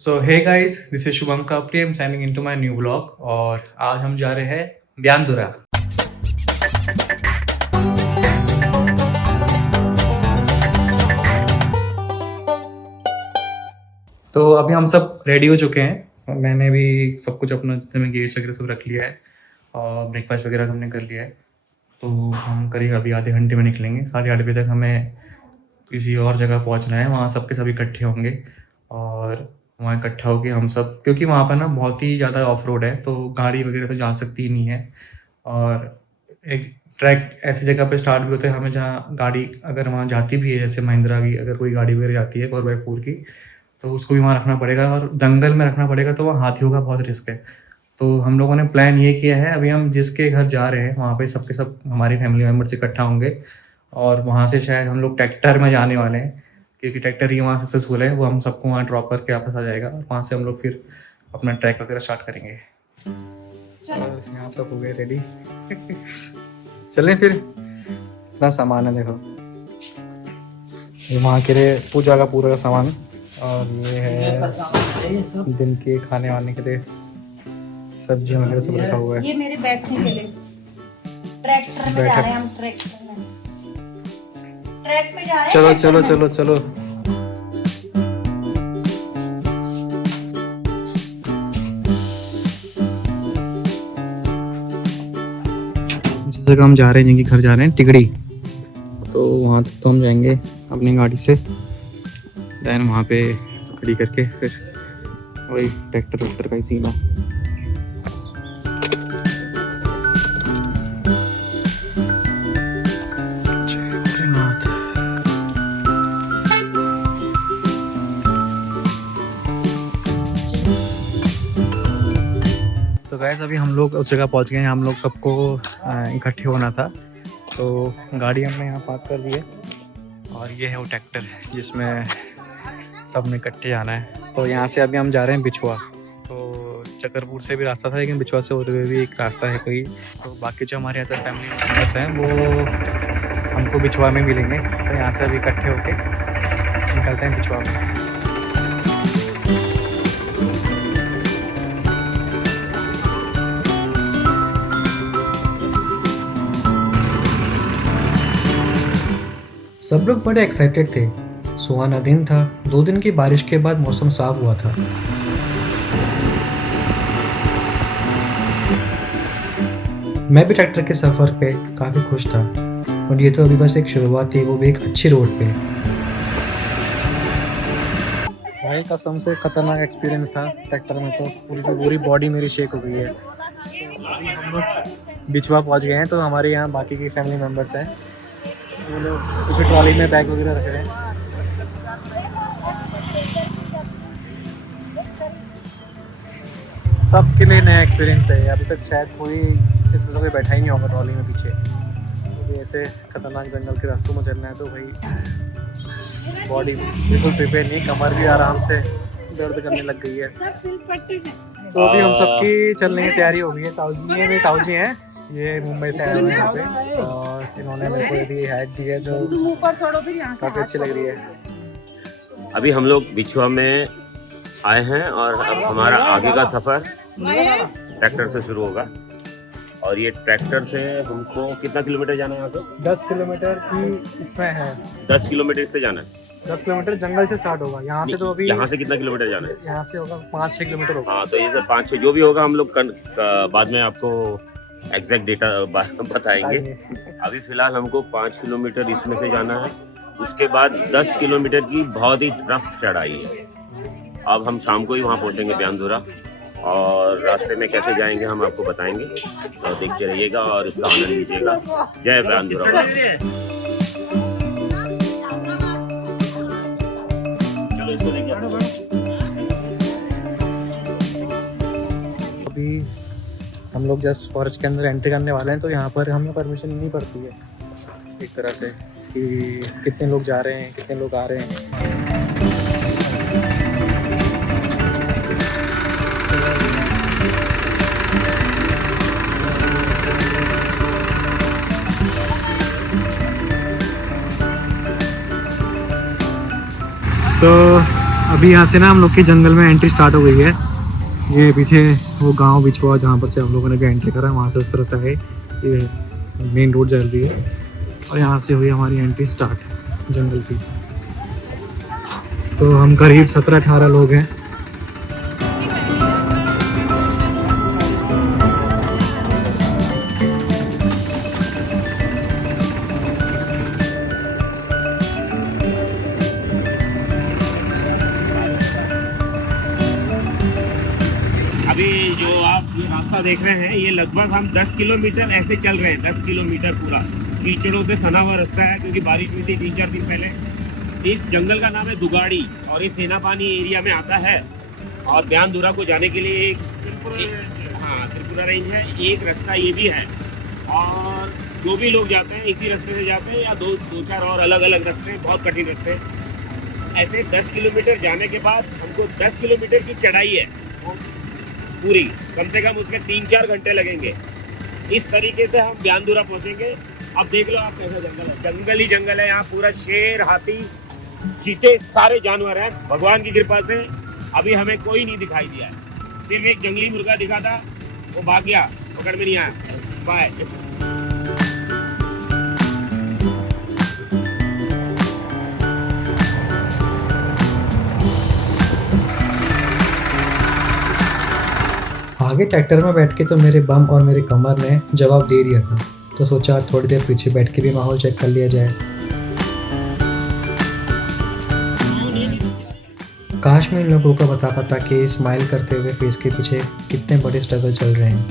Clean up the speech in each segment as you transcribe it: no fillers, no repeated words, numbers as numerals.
So hey guys, this is Shubham Kapdi. I am signing into my new vlog और आज हम जा रहे हैं ब्यांदुरा। तो अभी हम सब रेडी हो चुके हैं। मैंने भी सब कुछ अपना जितने में गेट्स वगैरह सब रख लिया है और ब्रेकफास्ट वगैरह हमने कर लिया है। तो हम करीब अभी आधे घंटे में निकलेंगे। 8:30 तक हमें किसी और जगह पहुंचना है। वहाँ सबके सभी इकट्ठे होंगे और वहाँ इकट्ठा होके हम सब, क्योंकि वहाँ पर ना बहुत ही ज़्यादा ऑफ रोड है तो गाड़ी वगैरह तो जा सकती ही नहीं है। और एक ट्रैक ऐसी जगह पे स्टार्ट भी होते हैं हमें, जहाँ गाड़ी अगर वहाँ जाती भी है, जैसे महिंद्रा की अगर कोई गाड़ी वगैरह जाती है 4x4 की, तो उसको भी वहाँ रखना पड़ेगा और दंगल में रखना पड़ेगा। तो वहाँ हाथियों का बहुत रिस्क है। तो हम लोगों ने प्लान ये किया है, अभी हम जिसके घर जा रहे हैं वहाँ पे सबके सब हमारी फैमिली मेम्बर्स इकट्ठा होंगे और वहाँ से शायद हम लोग ट्रैक्टर में जाने वाले हैं, क्योंकि ट्रैक्टर ही वहाँ सक्सेसफुल है। वो हम सबको वहाँ ड्रॉप करके वापस आ जाएगा और वहाँ से हम लोग फिर अपना ट्रैक वगैरह स्टार्ट करेंगे। और यहाँ सब हो गए रेडी। चलें फिर। इतना सामान है देखो, ये वहाँ के लिए पूजा का पूरा सामान, और ये है दिन के खाने वाने के लिए सब्जी वगैरह सब रखा हुआ है। ये मेरे बैठने के लिए ट्रैक्टर में जा रहे हैं हम। ट्रैक्टर में ट्रैक पे जा रहे हैं। चलो चलो चलो चलो। जिस जगह हम जा रहे हैं, जिनके घर जा रहे हैं टिकड़ी, तो वहाँ तक तो हम जाएंगे अपनी गाड़ी से। दैन वहाँ पे खड़ी करके फिर वही ट्रैक्टर वैक्टर का ही सीन है। तो गैस अभी हम लोग उस जगह पहुंच गए हैं। हम लोग सबको इकट्ठे होना था, तो गाड़ी हमने यहाँ पार्क कर दी है और ये है वो ट्रैक्टर जिसमें सब ने इकट्ठे आना है। तो यहाँ से अभी हम जा रहे हैं बिछुआ। तो चकरपुर से भी रास्ता था, लेकिन बिछुआ से होते हुए भी एक रास्ता है कोई। तो बाकी जो हमारे यहाँ फैमिली मेम्बर्स हैं वो हमको बिछुआ में मिलेंगे। तो यहाँ से अभी इकट्ठे होके निकलते हैं बिछुआ में। सब लोग बड़े एक्साइटेड थे। सुहाना दिन था। 2 दिन की बारिश के बाद मौसम साफ हुआ था। मैं भी ट्रैक्टर के सफर पे काफी खुश था, और ये तो अभी बस एक शुरुआत थी, वो भी एक अच्छी रोड पे। भाई कसम से खतरनाक एक्सपीरियंस था ट्रैक्टर में। तो पूरी की पूरी बॉडी मेरी शेक हो गई है। हम लोग बिछुआ पहुंच गए हैं। तो हमारे यहाँ बाकी की फैमिली मेम्बर्स हैं, वो लोग कुछ ट्रॉली में बैग वगैरह रख रहे हैं। सबके लिए नया एक्सपीरियंस है। अभी तक शायद कोई इसमें से कोई बैठा ही नहीं होगा ट्रॉली में पीछे। तो ऐसे खतरनाक जंगल के रास्तों में चलना है तो भाई बॉडी बिल्कुल प्रिपेयर नहीं, कमर भी आराम से दर्द करने लग गई है। तो अभी हम सबकी चलने की तैयारी हो गई है। ताऊजी, ये मेरे ताऊजी हैं, ये मुंबई से आए हुए हैं यहाँ पे, और इन्होंने मेरे को यदि हैट दी है जो काफ़ी अच्छी लग रही है। अभी हम लोग बिछुआ में आए हैं और अब हमारा आगे का सफ़र ट्रैक्टर से शुरू होगा। और ये ट्रैक्टर से हमको कितना किलोमीटर जाना है? यहाँ पे 10 किलोमीटर की इसमें है। 10 किलोमीटर इससे जाना है। 10 किलोमीटर जंगल से स्टार्ट होगा यहाँ से। तो अभी यहाँ से कितना किलोमीटर जाना है? यहाँ से होगा 5-6 किलोमीटर होगा। हाँ, तो ये सब 5-6 जो भी होगा हम लोग बाद में आपको एग्जैक्ट डेटा बताएंगे। अभी फिलहाल हमको 5 किलोमीटर इसमें से जाना है। उसके बाद 10 किलोमीटर की बहुत ही टफ चढ़ाई है। अब हम शाम को ही वहाँ पहुँचेंगे ब्यांदुरा, और रास्ते में कैसे जाएंगे हम आपको बताएंगे। तो देखते रहिएगा और इसका आनंद लीजिएगा। जय ब्यांदुरा। चलो इसको देखिए। अभी हम लोग जस्ट फॉरेस्ट के अंदर एंट्री करने वाले हैं। तो यहाँ पर हमें परमिशन लेनी पड़ती है एक तरह से, कि कितने लोग जा रहे हैं, कितने लोग आ रहे हैं। तो अभी यहाँ से ना हम लोग की जंगल में एंट्री स्टार्ट हो गई है। ये पीछे वो गांव बिछुआ जहाँ पर से हम लोगों ने भी एंट्री करा, वहाँ से उस तरह से है, ये मेन रोड चल रही है और यहाँ से हुई हमारी एंट्री स्टार्ट जंगल की। तो हम करीब 17-18 लोग हैं। अभी जो आप ये रास्ता देख रहे हैं, ये लगभग हम 10 किलोमीटर ऐसे चल रहे हैं, 10 किलोमीटर पूरा कीचड़ों से सना हुआ रास्ता है, क्योंकि बारिश हुई थी 3-4 दिन पहले। इस जंगल का नाम है दुगाड़ी और ये सेनापानी एरिया में आता है। और ब्यानदुरा को जाने के लिए त्रिपुरा रेंज है, एक रास्ता ये भी है। और जो भी लोग जाते हैं इसी रास्ते से जाते हैं, या दो चार और अलग अलग रास्ते, बहुत कठिन रास्ते। ऐसे 10 किलोमीटर जाने के बाद हमको 10 किलोमीटर की चढ़ाई है पूरी, कम से कम उसमें 3-4 घंटे लगेंगे। इस तरीके से हम ब्यानदुरा पहुंचेंगे। अब देख लो आप कैसा जंगल है, जंगल ही जंगल है यहाँ पूरा। शेर, हाथी, चीते, सारे जानवर हैं। भगवान की कृपा से अभी हमें कोई नहीं दिखाई दिया है, सिर्फ एक जंगली मुर्गा दिखा था, वो भाग गया, पकड़ में नहीं आया। बाय। आगे ट्रैक्टर में बैठ के तो मेरे बम और मेरे कमर ने जवाब दे दिया था, तो सोचा थोड़ी देर पीछे बैठ के भी माहौल चेक कर लिया जाए। काश मैं इन लोगों को बता पाता कि स्माइल करते हुए फेस के पीछे कितने बड़े स्ट्रगल चल रहे हैं।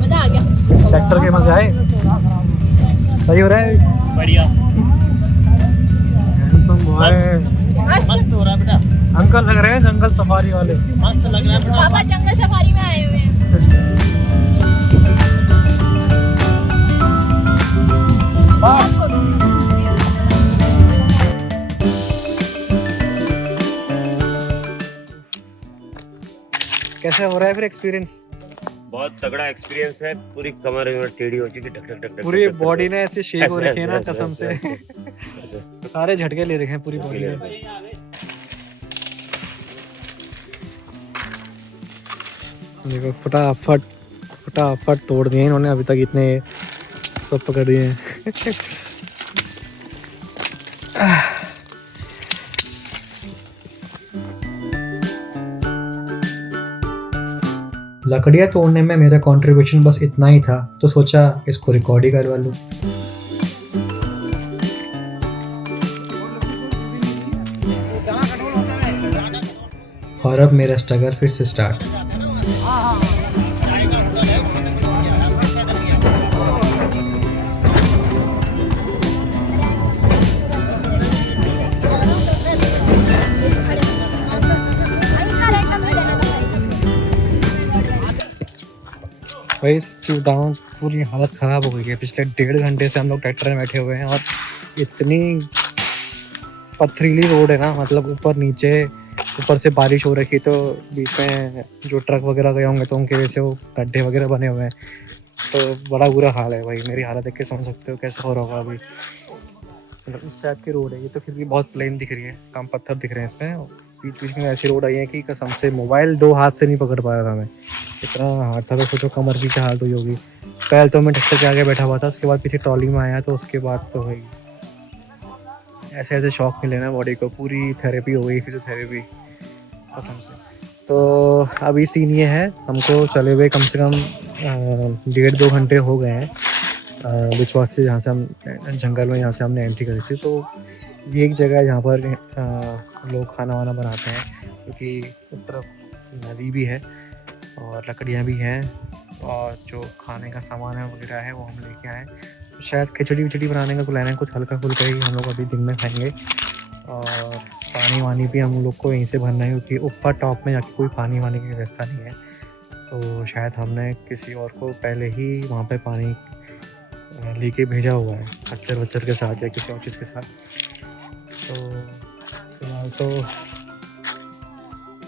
मजा आ गया। ट्रैक्टर के मजे आए? सही हो रहा है? बढ़िया, मस्त हो रहा है बेटा। अंकल लग रहे हैं जंगल सफारी वाले। मस्त लग रहा है बेटा। पापा जंगल सफारी में आए हुए हैं। कैसे हो रहा है फिर एक्सपीरियंस? बहुत तगड़ा एक्सपीरियंस है। पूरी कमर टेढ़ी हो चुकी, ढक ढक ढक। पूरी बॉडी ने ऐसे शेक हो रखी है ना कसम से। सारे झटके ले रखे हैं पूरी बॉडी में। देखो फटाफट तोड़ दिए इन्होंने, अभी तक इतने सब पकड़ दिए हैं। लकड़ियाँ तोड़ने में मेरा कंट्रीब्यूशन बस इतना ही था, तो सोचा इसको रिकॉर्ड ही करवा लूँ। और अब मेरा स्ट्रगल फिर से स्टार्ट। भाई सच्ची बताऊँ पूरी हालत ख़राब हो गई है। पिछले 1.5 घंटे से हम लोग ट्रैक्टर में बैठे हुए हैं और इतनी पथरीली रोड है ना, मतलब ऊपर नीचे, ऊपर से बारिश हो रखी तो बीच में जो ट्रक वगैरह गए होंगे तो उनकी वजह से वो गड्ढे वगैरह बने हुए हैं, तो बड़ा बुरा हाल है भाई। मेरी हालत देख के समझ सकते हो कैसा हो रहा होगा अभी। मतलब इस टाइप की रोड है ये, तो फिर भी बहुत प्लेन दिख रही है, कम पत्थर दिख रहे हैं इसमें। बीच बीच में ऐसी रोड आई है कि कसम से मोबाइल 2 हाथ से नहीं पकड़ पा रहा था मैं, इतना हार्ड था। तो सोचो कमर की क्या हालत हुई होगी। पहले तो मैं ट्रैक्टर के आगे बैठा हुआ था, उसके बाद पीछे ट्रॉली में आया, तो उसके बाद तो भाई ऐसे ऐसे शौक मिले ना बॉडी को, पूरी थेरेपी हो गई, फिजियोथेरेपी कसम से। तो अभी सीन ये है, हमको चले हुए कम से कम 1.5-2 घंटे हो गए हैं बिचवास से, जहाँ से हम जंगल में यहाँ से हमने एंट्री करी थी। तो ये एक जगह है जहाँ पर लोग खाना वाना बनाते हैं, क्योंकि उस तरफ नदी भी है और लकड़ियाँ भी हैं, और जो खाने का सामान है वगैरह है वो हम लेके आए। तो शायद खिचड़ी बनाने का प्लान है, कुछ हल्का फुल्का ही हम लोग अभी दिन में खाएंगे। और पानी वानी भी हम लोग को यहीं से भरना है, क्योंकि ऊपर टॉप में जाके कोई पानी वानी की व्यवस्था नहीं है। तो शायद हमने किसी और को पहले ही वहाँ पे पानी लेके भेजा हुआ है, खच्चर वच्चर के साथ या किसी और चीज़ के साथ। तो फिलहाल तो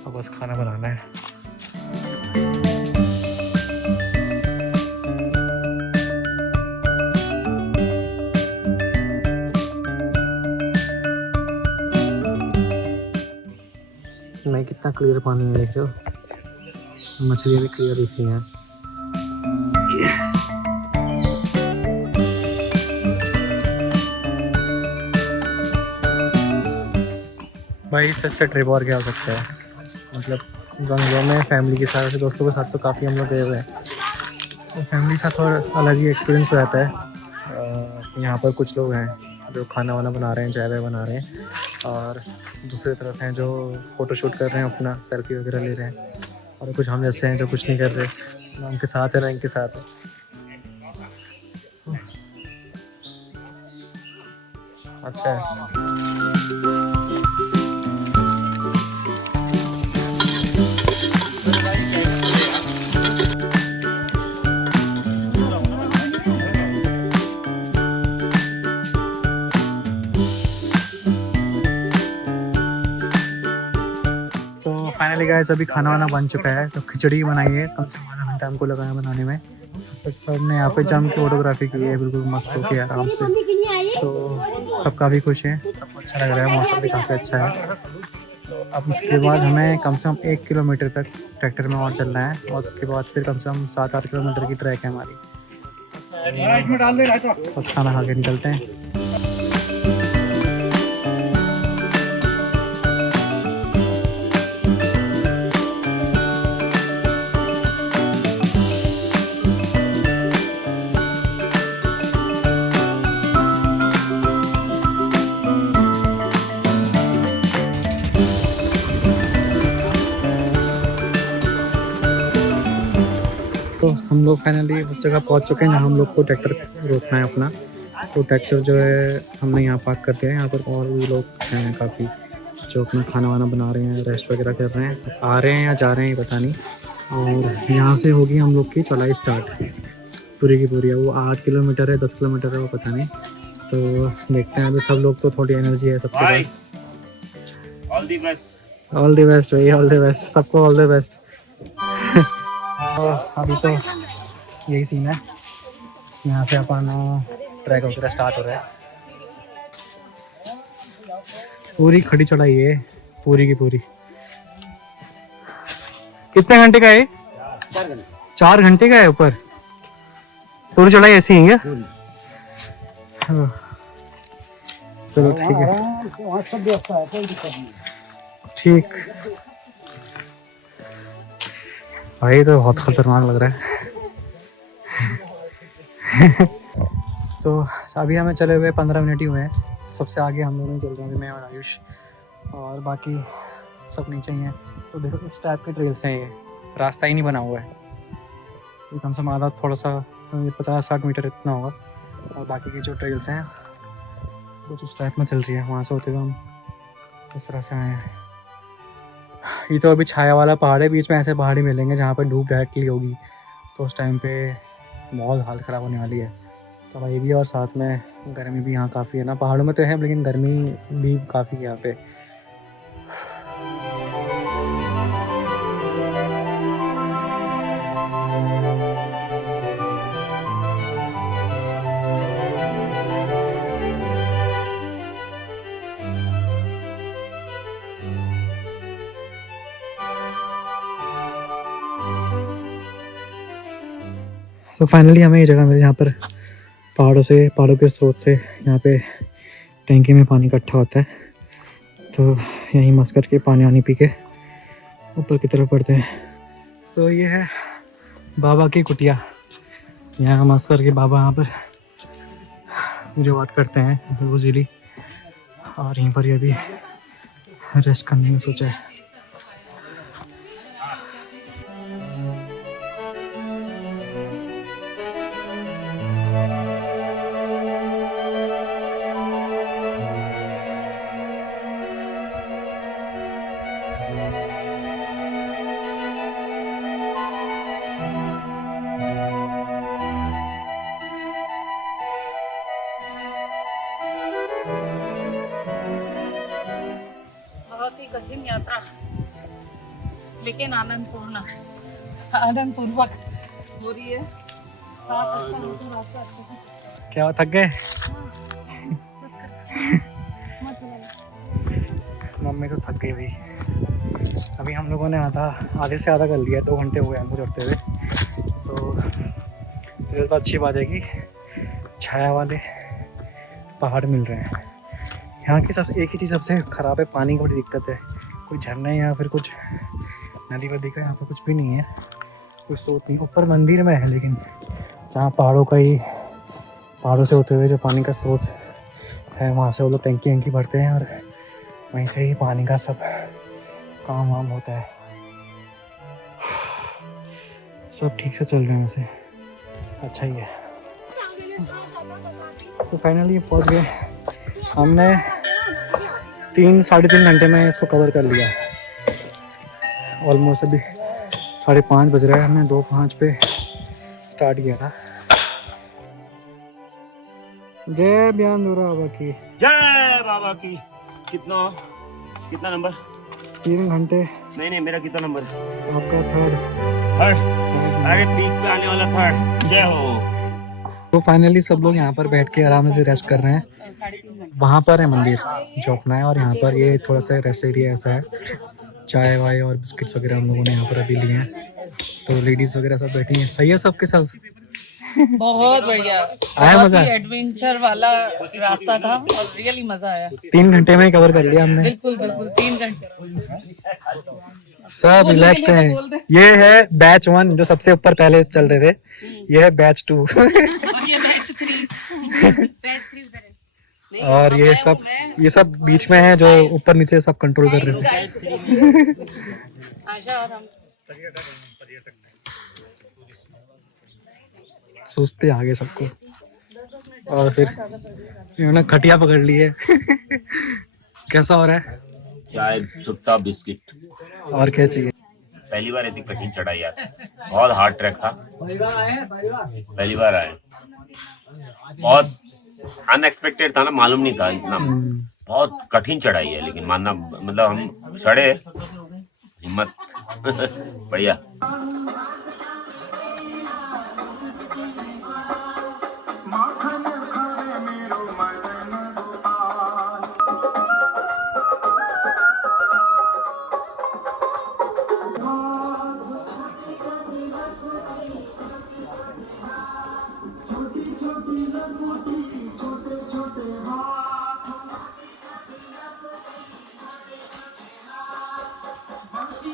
अब बस खाना बनाना है। में कितना क्लियर पानी है, देख रहे हो, मछलियाँ भी क्लियर दिख रही हैं। भाई इससे अच्छा ट्रिप और क्या हो सकता है, मतलब जंगलों में फैमिली के साथ, दोस्तों के साथ तो काफ़ी हम लोग गए हुए हैं, तो फैमिली के साथ थोड़ा अलग ही एक्सपीरियंस रहता है। यहाँ पर कुछ लोग हैं जो खाना वाना बना रहे हैं, चाय वाय बना रहे हैं, और दूसरी तरफ हैं जो फ़ोटो शूट कर रहे हैं, अपना सेल्फी वगैरह ले रहे हैं, और कुछ हम जैसे हैं जो कुछ नहीं कर रहे, ना उनके साथ है ना इनके साथ है। अच्छा है। तो फाइनली गाइस अभी खाना वाना बन चुका है, तो खिचड़ी बनाई है, कम से कम आधा घंटा हमको लगा है बनाने में। तो सब ने यहाँ पे जम के फोटोग्राफी की है, बिल्कुल मस्त होके आराम से, तो सब काफ़ी खुश हैं, सबको अच्छा लग रहा है, मौसम भी काफ़ी अच्छा है। तो अब इसके बाद हमें कम से कम 1 किलोमीटर तक ट्रैक्टर में और चलना है, और उसके बाद फिर कम से कम 7-8 किलोमीटर की ट्रैक है हमारी। बस खाना खा के निकलते हैं। तो हम लोग फाइनली उस जगह पहुंच चुके हैं जहाँ हम लोग को ट्रैक्टर रोकना है अपना। तो ट्रैक्टर जो है हमने यहाँ पार्क कर दिया है। यहाँ पर और भी लोग हैं काफ़ी जो अपना खाना वाना बना रहे हैं, रेस्ट वगैरह कर रहे हैं, आ रहे हैं या जा रहे हैं पता नहीं। और यहाँ से होगी हम लोग की चलाई स्टार्ट पूरी की पूरी है। वो 8 किलोमीटर है, 10 किलोमीटर है, वो पता नहीं। तो देखते हैं, अभी सब लोग तो थोड़ी एनर्जी है सबके पास। All the best, all the best भाई, ऑल द बेस्ट, सबको ऑल द बेस्ट। अभी तो यही सीन है, यहाँ से अपन ट्रैक वगैरह स्टार्ट हो रहा है। पूरी खड़ी चढ़ाई है, पूरी की पूरी। कितने घंटे का है? 4 घंटे का है ऊपर। पूरी चढ़ाई ऐसी ही है क्या? हाँ। चलो ठीक है, ठीक भाई, तो बहुत खतरनाक लग रहा है। तो अभी हमें चले हुए 15 मिनट ही हुए हैं। सबसे आगे हम लोग चल रहे हैं, मैं और आयुष, और बाकी सब नीचे ही हैं। तो देखो इस टाइप के ट्रेल्स हैं, ये रास्ता ही नहीं बना हुआ है। तो कम से कम आधा थोड़ा सा 50-60 मीटर इतना होगा, और बाकी की जो ट्रेल्स हैं कुछ इस टाइप में चल रही है। वहाँ से होते हुए हम इस तरह से आए हैं। ये तो अभी छाया वाला पहाड़ है, बीच में ऐसे पहाड़ी मिलेंगे जहाँ पर धूप डायरेक्टली होगी, तो उस टाइम पे बहुत हालत ख़राब होने वाली है। तो ये भी, और साथ में गर्मी भी यहाँ काफ़ी है ना। पहाड़ों में तो है लेकिन गर्मी भी काफ़ी है यहाँ पे। तो फाइनली हमें ये जगह मिली जहाँ पर पहाड़ों के स्रोत से यहाँ पे टैंकी में पानी इकट्ठा होता है। तो यहीं मस्त करके पानी पी के ऊपर की तरफ बढ़ते हैं। तो ये है बाबा की कुटिया। यहाँ मस्त करके बाबा यहाँ पर पूजा बात करते हैं रोज डेली, और यहीं पर ये भी रेस्ट करने का सोचा है। बहुत ही कठिन यात्रा लेकिन आनंदपूर्ण आनंदपूर्वक हो रही है। क्या थक गए? मम्मी तो थक गई भाई। अभी हम लोगों ने आधे से आधा कर लिया है, 2 घंटे हुए हमको चढ़ते हुए। तो ये तो अच्छी बात है कि छाया वाले पहाड़ मिल रहे हैं। यहाँ की सबसे एक ही चीज़ सबसे ख़राब है, पानी की बड़ी दिक्कत है। कोई झरना या फिर कुछ नदी वदी का यहाँ पर कुछ भी नहीं है, कुछ स्रोत नहीं। ऊपर मंदिर में है, लेकिन जहाँ पहाड़ों से होते हुए जो पानी का स्रोत है, वहाँ से वो लोग टंकी वंकी भरते हैं और वहीं से ही पानी का सब काम वाम होता है। सब ठीक से चल रहे हैं वैसे, अच्छा ही है। तो फाइनली पहुँच गए हमने। 3-3.5 घंटे में इसको कवर कर लिया ऑलमोस्ट। अभी 5:30 बज रहा है, हमने 2:05 पे स्टार्ट किया था। जय ब्यानदुरा बाबा की जय बाबा की। कितना नंबर? 3 घंटे। नहीं, मेरा कितना नंबर? आपका थर्ड। अरे पीक पे आने वाला थर्ड। जय हो। तो फाइनली सब लोग यहाँ पर बैठ के आराम से रेस्ट कर रहे हैं। वहाँ पर है मंदिर जो अपना है, और यहाँ पर ये थोड़ा सा रेस्ट एरिया ऐसा है। चाय वाय और बिस्किट्स वगैरह हम लोगों ने यहाँ पर अभी लिए हैं। तो लेडीज वगैरह सब बैठी हैं। सही है सबके सब? बहुत बढ़िया, आया मजा? एडवेंचर वाला रास्ता था और रियली मजा आया। 3 घंटे में ही कवर कर लिया हमने। बिल्कुल 3 घंटे। सब रिलैक्स्ड है। ये है बैच 1 जो सबसे ऊपर पहले चल रहे थे, ये है बैच 2 और ये बैच 3 और ये सब बीच में है जो ऊपर नीचे सब कंट्रोल कर रहे थे। आशा और हम सोचते आगे सबको, और फिर इन्होंने खटिया पकड़ ली है। कैसा हो रहा है? चाय, सुट्टा, बिस्किट और क्या चाहिए? पहली बार ऐसी कठिन चढ़ाई यार, बहुत हार्ड ट्रैक था। पहली बार आए, बहुत अनएक्सपेक्टेड था ना, मालूम नहीं था इतना। बहुत कठिन चढ़ाई है, लेकिन मानना मतलब हम चढ़े, हिम्मत। बढ़िया।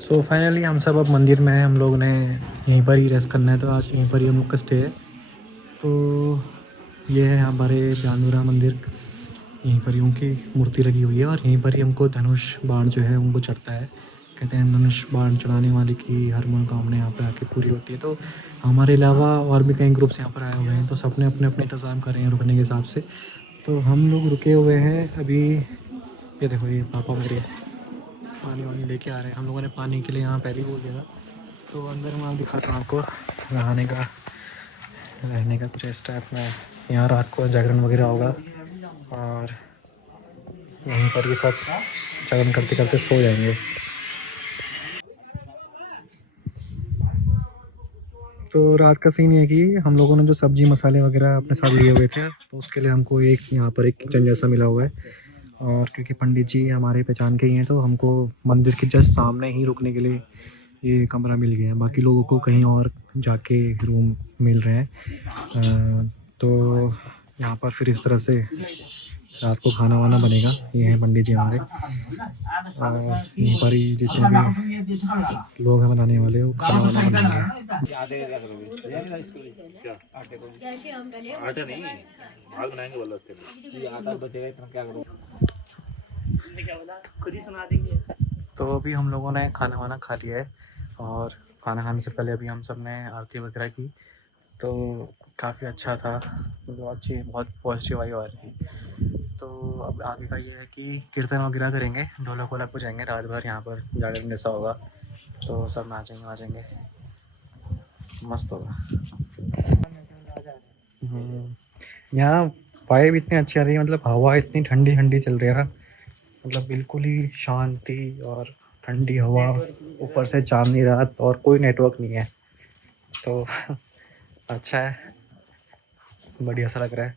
सो फाइनली हम सब अब मंदिर में हैं। हम लोग ने यहीं पर ही रेस्ट करना है, तो आज यहीं पर ही हम लोग का स्टे है। तो ये है हमारे ब्यानदुरा मंदिर, यहीं पर ही उनकी मूर्ति लगी हुई है, और यहीं पर ही हमको धनुष बाण जो है उनको चढ़ता है। कहते हैं धनुष बाण चढ़ाने वाले की हर मनोकामना यहाँ पर आके पूरी होती है। तो हमारे अलावा और भी कई ग्रुप्स यहाँ पर आए हुए हैं, तो सबने अपने अपने इंतज़ाम कर रहे हैं रुकने के हिसाब से। तो हम लोग रुके हुए हैं अभी। ये देखो, ये पापा मेरे पानी वानी लेके आ रहे हैं। हम लोगों ने पानी के लिए यहाँ पहले ही बोल दिया था। तो अंदर मैं दिखाता हूँ आपको रहने का कुछ इस टाइप में। यहाँ रात को जागरण वगैरह होगा, और यहीं पर ये सब जागरण करते करते सो जाएंगे। तो रात का सीन ये है कि हम लोगों ने जो सब्जी मसाले वगैरह अपने साथ लिए हुए थे, तो उसके लिए हमको यहाँ पर एक किचन जैसा मिला हुआ है। और क्योंकि पंडित जी हमारे पहचान के ही हैं, तो हमको मंदिर के जस्ट सामने ही रुकने के लिए ये कमरा मिल गया है। बाकी लोगों को कहीं और जाके रूम मिल रहे हैं। तो यहाँ पर फिर इस तरह से रात को खाना वाना बनेगा। ये हैं पंडित जी हमारे, और यहीं पर ही जितने भी लोग हैं बनाने वाले वो खाना वाना बनाएंगे। तो अभी हम लोगों ने खाना वाना खा लिया है, और खाना खाने से पहले अभी हम सब ने आरती वगैरह की। तो काफ़ी अच्छा था, मतलब अच्छी बहुत पॉजिटिव वाइब आ रही थी। तो अब आगे का ये है कि कीर्तन वगैरह करेंगे, ढोलक वोलक बजाएंगे, रात भर यहाँ पर जागरण जैसा होगा। तो सब नाचेंगे, मस्त होगा। यहाँ वाइब इतनी अच्छी आ रही है, मतलब हवा इतनी ठंडी ठंडी चल रही है ना, मतलब बिल्कुल ही शांति और ठंडी हवा, ऊपर से चांदनी रात, और कोई नेटवर्क नहीं है। तो अच्छा है, बढ़िया सा लग रहा है।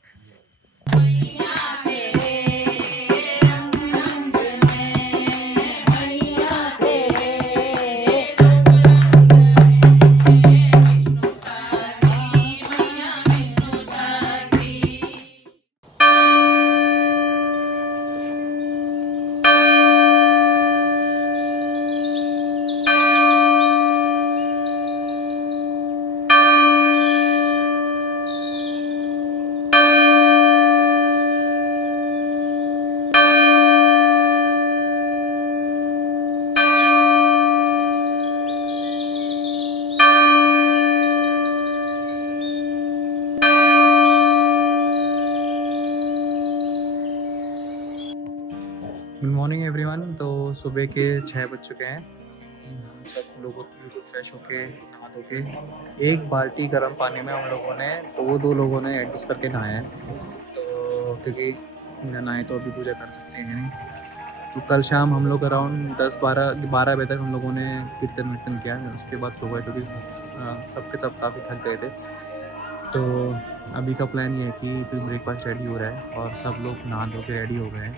Good morning everyone. तो सुबह के 6 बज चुके हैं। सब लोगों बिल्कुल फ्रेश होके नहा धो के एक बाल्टी गर्म पानी में हम लोगों ने दो लोगों ने एडजस्ट करके नहाया है। तो क्योंकि बिना नहाए तो अभी पूजा कर सकते हैं नहीं। तो कल शाम हम लोग अराउंड 10-12 बजे तक हम लोगों ने कीर्तन किया। उसके बाद सो गए क्योंकि सबके सब काफ़ी थक गए थे। तो अभी का प्लान ये है कि ब्रेकफास्ट रेडी हो रहा है और सब लोग नहा धो के रेडी हो गए हैं।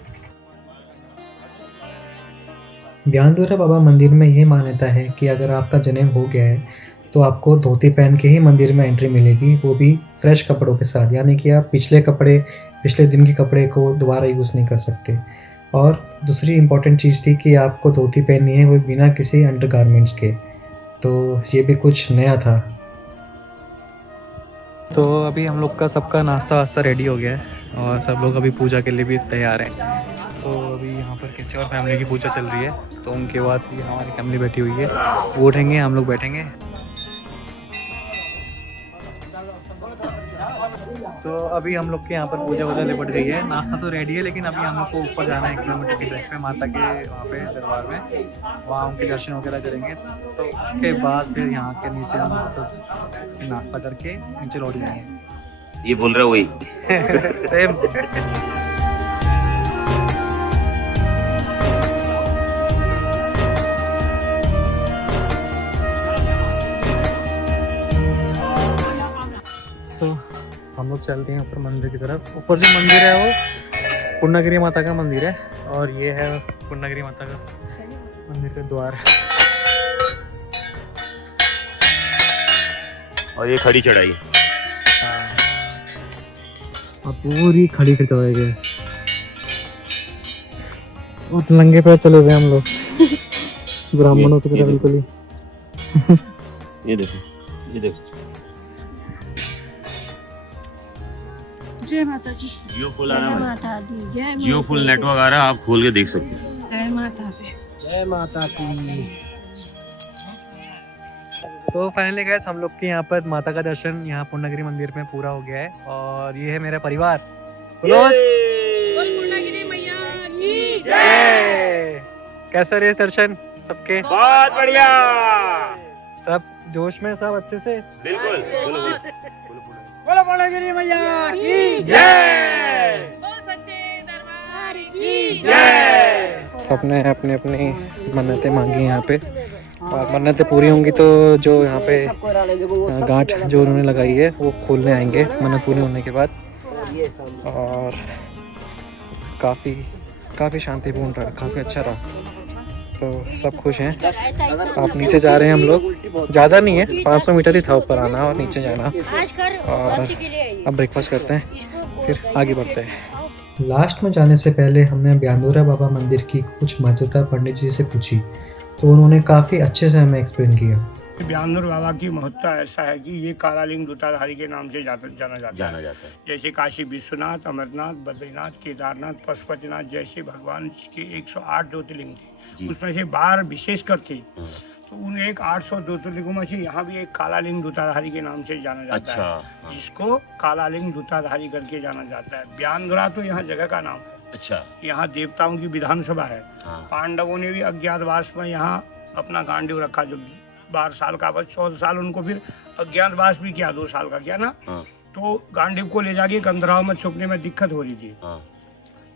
ब्यानदुरा बाबा मंदिर में ये मान्यता है कि अगर आपका जनेऊ हो गया है तो आपको धोती पहन के ही मंदिर में एंट्री मिलेगी, वो भी फ्रेश कपड़ों के साथ। यानी कि आप पिछले दिन के कपड़े को दोबारा यूज़ नहीं कर सकते। और दूसरी इम्पॉर्टेंट चीज़ थी कि आपको धोती पहननी है वो बिना किसी अंडरगारमेंट्स के। तो ये भी कुछ नया था। तो अभी हम लोग का सबका नाश्ता वास्ता रेडी हो गया है और सब लोग अभी पूजा के लिए भी तैयार हैं। तो अभी यहाँ पर किसी और फैमिली की पूजा चल रही है, तो उनके बाद ही हमारी फैमिली बैठी हुई है। वो उठेंगे, हम लोग बैठेंगे। तो अभी हम लोग के यहाँ पर पूजा वूजा निपट गई है। नाश्ता तो रेडी है, लेकिन अभी हम लोग को ऊपर जाना है 1 किलोमीटर की ट्रैक पे माता के वहाँ पे दरबार में। वहाँ उनके दर्शन वगैरह करेंगे। तो उसके बाद फिर यहाँ के नीचे हम वापस नाश्ता करके नीचे लौट जाएंगे। ये बोल रहा वही सेम। तो हम लोग चलते हैं ऊपर मंदिर की तरफ। ऊपर जो मंदिर है वो पूर्णागिरी माता का मंदिर है और ये है पूर्णागिरी माता का मंदिर का द्वार। और ये खड़ी चढ़ाई। अब पूरी खड़ी कर चढ़ाई गई और नंगे पैर चले गए हम लोग ब्राह्मणों की तरह बिल्कुल ही। ये देखो जय माता की। जियो फुल आ जय रहा है, माता दी। जय जियो फुल नेटवर्क आ रहा है, आप खोल के देख सकते हैं। जय माता दी। जय माता की। तो फाइनली गाइस हम लोग के यहाँ पर माता का दर्शन यहाँ पूर्णागिरी मंदिर में पूरा हो गया है। और ये है मेरा परिवार। पूर्णागिरी मैया की जय। कैसा रहे दर्शन सबके? बहुत बढ़िया, सब जोश में, सब अच्छे से। बिल्कुल। बोलो पूर्णागिरी मैया की जय। सच्चे दरबार की जय। सबने अपनी अपनी मन्नतें मांगी यहाँ पे और मन्नतें पूरी होंगी तो जो यहाँ पे गांठ जो उन्होंने लगाई है वो खोलने आएंगे मन्नत पूरी होने के बाद। और काफ़ी शांतिपूर्ण रहा, काफ़ी अच्छा रहा। तो सब खुश हैं। आप नीचे जा रहे हैं हम लोग, ज़्यादा नहीं है, 500 मीटर ही था ऊपर आना और नीचे जाना। और अब ब्रेकफास्ट करते हैं, फिर आगे बढ़ते हैं। लास्ट में जाने से पहले हमने ब्यानदुरा बाबा मंदिर की कुछ महत्वता पंडित जी से पूछी, तो उन्होंने काफ़ी अच्छे से हमें एक्सप्लेन किया। ब्यानदुरा बाबा की महत्ता ऐसा है कि ये कालालिंग दूताधारी के नाम से जाना जाता है। जैसे काशी विश्वनाथ, अमरनाथ, बद्रीनाथ, केदारनाथ, पशुपतिनाथ जैसे भगवान के 108 ज्योतिर्लिंग थे, उसमें से 12 विशेषकर थे। तो उन 800 ज्योतिर्लिंगों में से यहाँ भी एक कालालिंग दूताधारी के नाम से जाना जाता है, जिसको कालालिंग दूताधारी करके जाना जाता है। ब्यानदुरा तो यहाँ जगह का नाम है। अच्छा, यहाँ देवताओं की विधानसभा है। पांडवों ने भी अज्ञातवास में यहाँ अपना गांडीव रखा। जो 12 साल का बस 14 साल उनको फिर अज्ञातवास भी किया, 2 साल का किया ना। तो गांडीव को ले जाके गंधराव में छुपने में दिक्कत हो रही थी।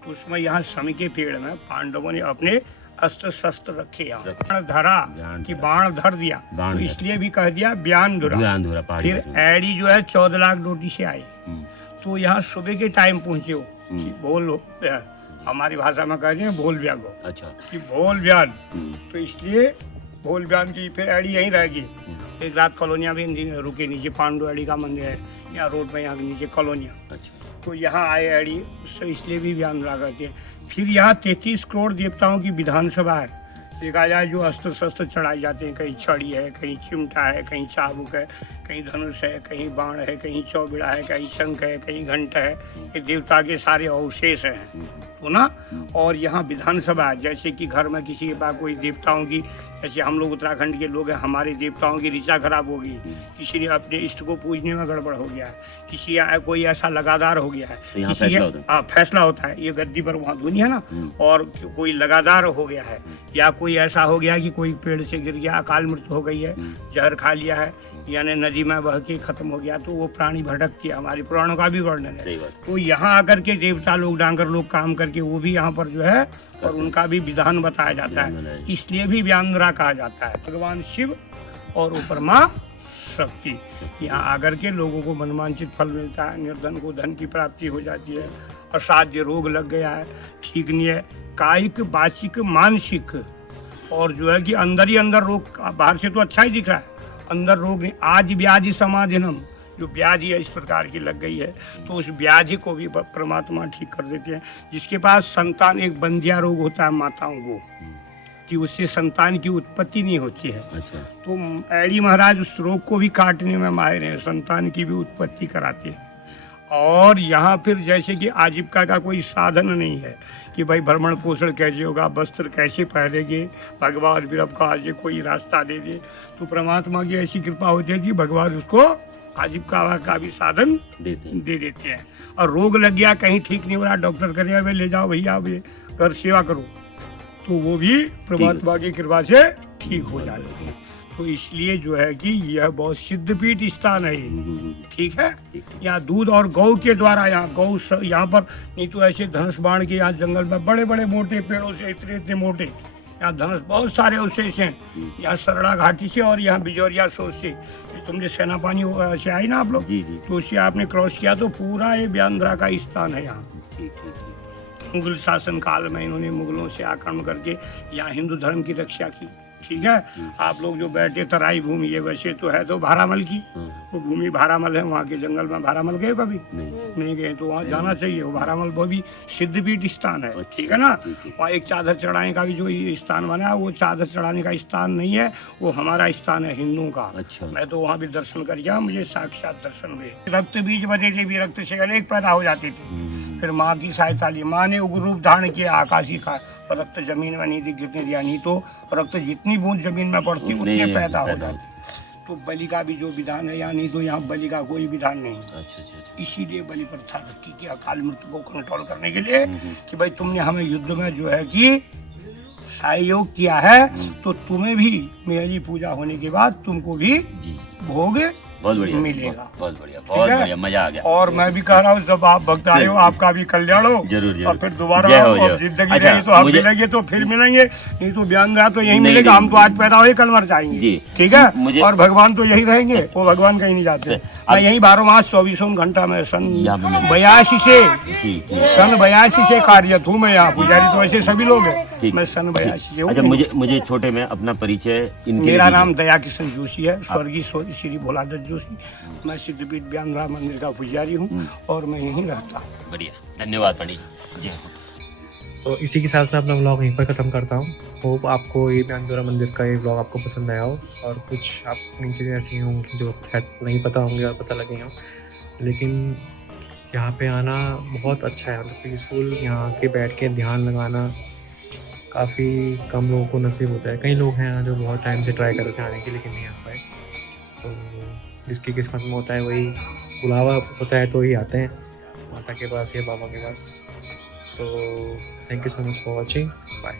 उसमें यहाँ समी के पेड़ में पांडवों ने अपने अस्त्र शस्त्र रखे। यहाँ धरा कि बाण धर दिया, तो इसलिए भी कह दिया ब्यानदुरा। फिर एडी जो है 14 लाख डोटी से आई। तो यहाँ सुबह के टाइम पहुंचे हो कि भोल, हमारी भाषा में कहते हैं भोल ब्यान। अच्छा, कि भोल ब्यान, तो इसलिए भोल ब्यान की फिर एडी यहीं रहेगी। एक रात कॉलोनिया भी रुके, नीचे पांडु एडी का मंदिर है यहाँ रोड में, यहाँ नीचे कॉलोनिया। अच्छा, तो यहाँ आए एडी, उससे इसलिए भी ब्यानदुरा कहते हैं। फिर यहाँ 33 करोड़ देवताओं की विधानसभा है, देखा जाए जो अस्त्र शस्त्र चढ़ाए जाते हैं, कहीं छड़ी है, कहीं चिमटा है, कहीं चाबुक है, कहीं धनुष है, कहीं बाण है, कहीं चौबिड़ा है, कहीं शंख है, कहीं घंटा है, ये देवता के सारे अवशेष हैं तो ना। और यहाँ विधानसभा है, जैसे कि घर में किसी के पास कोई देवताओं की, जैसे हम लोग उत्तराखंड के लोग हैं, हमारे देवताओं की ऋचा खराब होगी, किसी ने अपने इष्ट को पूजने में गड़बड़ हो गया है, किसी या कोई ऐसा लगातार हो गया है, यहाँ किसी फैसला होता है, ये गद्दी पर वहाँ धुनी है ना, और कोई लगातार हो गया है, या कोई ऐसा हो गया कि कोई पेड़ से गिर गया, अकाल मृत्यु हो गई है, जहर खा लिया है, यानी नदी में बह के खत्म हो गया, तो वो प्राणी भटकती है, हमारे पुराणों का भी वर्णन है। तो यहाँ आकर के देवता लोग, डांगर लोग काम करके वो भी यहाँ पर जो है, और उनका भी विधान बताया जाता है, इसलिए भी व्यानरा कहा जाता है। भगवान शिव और ऊपर माँ शक्ति, यहाँ आकर के लोगों को मनवांचित फल मिलता है, निर्धन को धन की प्राप्ति हो जाती है, असाध्य रोग लग गया है ठीक नहीं है, कायिक वाचिक मानसिक, और जो है कि अंदर ही अंदर रोग, बाहर से तो अच्छा ही दिख रहा है, अंदर रोग नहीं। आज व्याधि समाधिनम, जो व्याधि है इस प्रकार की लग गई है, तो उस व्याधि को भी परमात्मा ठीक कर देते हैं। जिसके पास संतान, एक बंदिया रोग होता है माताओं को, कि उससे संतान की उत्पत्ति नहीं होती है, अच्छा। तो एडी महाराज उस रोग को भी काटने में माहिर हैं, संतान की भी उत्पत्ति कराते हैं। और यहाँ फिर जैसे कि आजीविका का कोई साधन नहीं है कि भाई भ्रमण पोषण कैसे होगा, वस्त्र कैसे पहनेंगे, भगवान फिर आपका आज कोई रास्ता दे दे, तो परमात्मा की ऐसी कृपा होती है कि भगवान उसको आजीविका का भी साधन दे देते हैं। और रोग लग गया, कहीं ठीक नहीं हो रहा, डॉक्टर करेगा भाई ले जाओ भैया, वे कर सेवा करो, तो वो भी परमात्मा की कृपा से ठीक हो जाते हैं। तो इसलिए जो है कि यह बहुत सिद्धपीठ स्थान है, ठीक है। यहाँ दूध और गौ के द्वारा, यहाँ गौ यहाँ पर, नहीं तो ऐसे धनुष बाण के यहाँ जंगल में बड़े बड़े मोटे पेड़ों से, इतने इतने मोटे, यहाँ धनुष बहुत सारे अवशेष हैं, यहाँ सरड़ा घाटी से और यहाँ बिजौरिया सोच से, तुमने सेना पानी से आई ना आप लोग, तो उससे आपने क्रॉस किया, तो पूरा ये व्यानरा का स्थान है यहाँ। मुगल शासन काल में इन्होंने मुगलों से आक्रमण करके यहाँ हिंदू धर्म की रक्षा की, ठीक है। आप लोग जो बैठे तराई भूमि, ये वैसे तो है तो भारामल की, वो भूमि भारामल है, वहाँ के जंगल में भारामल गए कभी? नहीं गए, तो वहाँ जाना चाहिए। वो भारामल वो भी सिद्धपीठ स्थान है, ठीक है ना। वहाँ एक चादर चढ़ाने का भी जो स्थान बना है, वो चादर चढ़ाने का स्थान नहीं है, वो हमारा स्थान है हिंदुओं का। मैं तो वहाँ भी दर्शन कर गया, मुझे साक्षात दर्शन हुए। रक्त बीज बने थे भी, रक्त से अनेक पैदा हो जाते थे, फिर माँ की सहायता ली, माँ ने उग्र रूप धारण किया, आकाशी का रक्त जमीन में नहीं गिरने दिया, नहीं तो रक्त जितनी बूंद जमीन में पड़ती उतने पैदा हो जाती। तो बलि का भी जो विधान है, या नहीं तो यहाँ बलि का कोई विधान नहीं। अच्छा। इसीलिए बलि प्रथा रखी कि अकाल मृत्यु को कंट्रोल करने के लिए, कि भाई तुमने हमें युद्ध में जो है कि सहयोग किया है, तो तुम्हें भी मेरी पूजा होने के बाद तुमको भी भोग बहुत बढ़िया मिलेगा। बहुत बढ़िया, मजा आ गया। और मैं भी कह रहा हूँ, जब आप भक्त आए हो, आपका भी कल्याण हो जरूर। और फिर दोबारा और जिंदगी रही तो हम मिलेंगे, तो फिर मिलेंगे, नहीं तो व्यानरा तो यही मिलेगा। हम तो आज पैदा हुए, कल मर जाएंगे, ठीक है। और भगवान तो यही रहेंगे, वो भगवान कहीं नहीं जाते। मैं यही 12 मास 24 घंटा में सन 82 से कार्यरत हूँ मैं यहाँ। पुजारी तो ऐसे सभी लोग हैं, मैं सन 82 से हूँ। अच्छा, मुझे छोटे में अपना परिचय। मेरा नाम दया किशन जोशी है, स्वर्गीय श्री भोलादत्त जोशी। मैं सिद्धपीठ व्यानरा मंदिर का पुजारी हूँ और मैं यहीं रहता हूँ। बढ़िया, धन्यवाद पंडित जी। सो इसी के साथ मैं अपना ब्लॉग यहीं पर ख़त्म करता हूँ। होप आपको ये व्यानरा मंदिर का ये ब्लॉग आपको पसंद आया हो, और कुछ आप चीज़ें ऐसी होंगी जो शायद नहीं पता होंगी और पता लगे हों, लेकिन यहाँ पे आना बहुत अच्छा है, मतलब पीसफुल। यहाँ के बैठ के ध्यान लगाना काफ़ी कम लोगों को नसीब होता है। कई लोग हैं जो बहुत टाइम से ट्राई कर रहे थे आने की, लेकिन नहीं आ पाए। तो जिसकी किस्मत में होता है वही, बुलावा होता है तो ही आते हैं माता के पास या बाबा के पास। तो thank you so much for watching, bye.